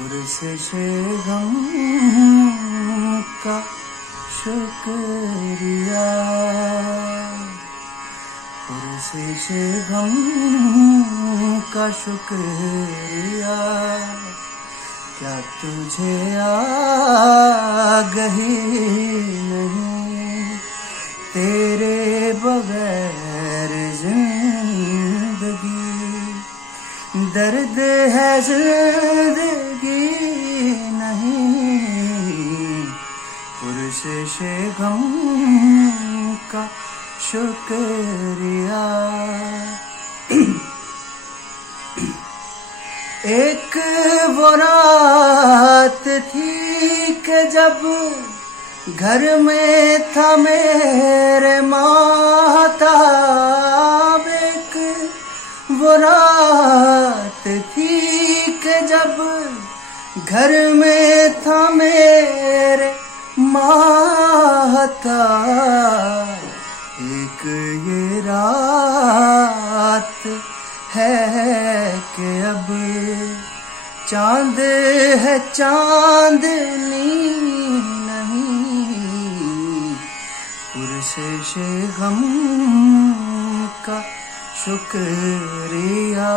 पुरसे गम का शुक्रिया, पुरसे गम का शुक्रिया। क्या तुझे आगही नहीं तेरे बगैर जिंदगी, दर्द है जिंदगी नहीं, पुरसे गम का शुक्रिया। एक वो रात थी कि जब घर में था मेरे माताब, एक वो रात थी कि जब घर में था मेरे माताब, एक ये रात है कि अब चांद है चांदनी नहीं, पुरसे गम का शुक्रिया।